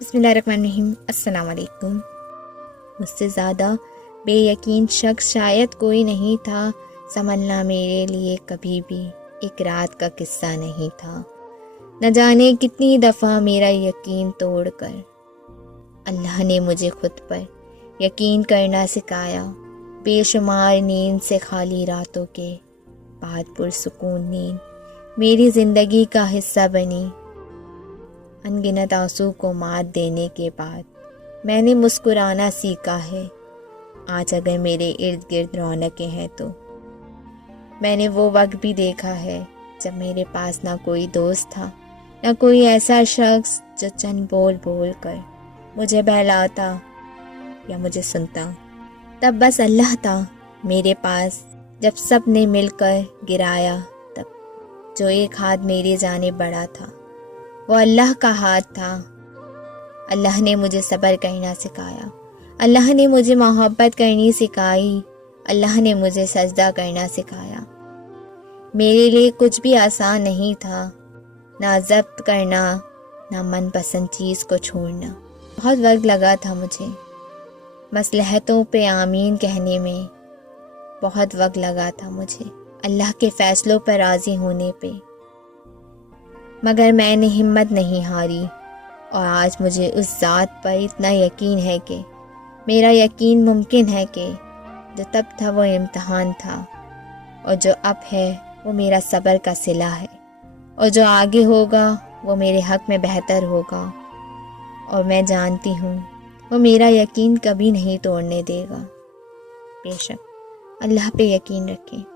بسم اللہ الرحمن الرحیم۔ السلام علیکم۔ مجھ سے زیادہ بے یقین شخص شاید کوئی نہیں تھا، سنبھلنا میرے لیے کبھی بھی ایک رات کا قصہ نہیں تھا۔ نہ جانے کتنی دفعہ میرا یقین توڑ کر اللہ نے مجھے خود پر یقین کرنا سکھایا۔ بے شمار نیند سے خالی راتوں کے بعد پرسکون نیند میری زندگی کا حصہ بنی۔ ان گنت آنسو کو مات دینے کے بعد میں نے مسکرانا سیکھا ہے۔ آج اگر میرے ارد گرد رونقیں ہیں تو میں نے وہ وقت بھی دیکھا ہے جب میرے پاس نہ کوئی دوست تھا، نہ کوئی ایسا شخص جو چند بول بول کر مجھے بہلاتا یا مجھے سنتا۔ تب بس اللہ تھا میرے پاس۔ جب سب نے مل کر گرایا تب جو ایک ہاتھ میری جانب بڑھا تھا وہ اللہ کا ہاتھ تھا۔ اللہ نے مجھے صبر کرنا سکھایا، اللہ نے مجھے محبت کرنی سکھائی، اللہ نے مجھے سجدہ کرنا سکھایا۔ میرے لیے کچھ بھی آسان نہیں تھا، نہ ضبط کرنا، نہ من پسند چیز کو چھوڑنا۔ بہت وقت لگا تھا مجھے مصلحتوں پہ آمین کہنے میں، بہت وقت لگا تھا مجھے اللہ کے فیصلوں پر راضی ہونے پہ، مگر میں نے ہمت نہیں ہاری۔ اور آج مجھے اس ذات پر اتنا یقین ہے کہ میرا یقین ممکن ہے کہ جو تب تھا وہ امتحان تھا، اور جو اب ہے وہ میرا صبر کا صلہ ہے، اور جو آگے ہوگا وہ میرے حق میں بہتر ہوگا۔ اور میں جانتی ہوں وہ میرا یقین کبھی نہیں توڑنے دے گا۔ بے شک اللہ پہ یقین رکھیں۔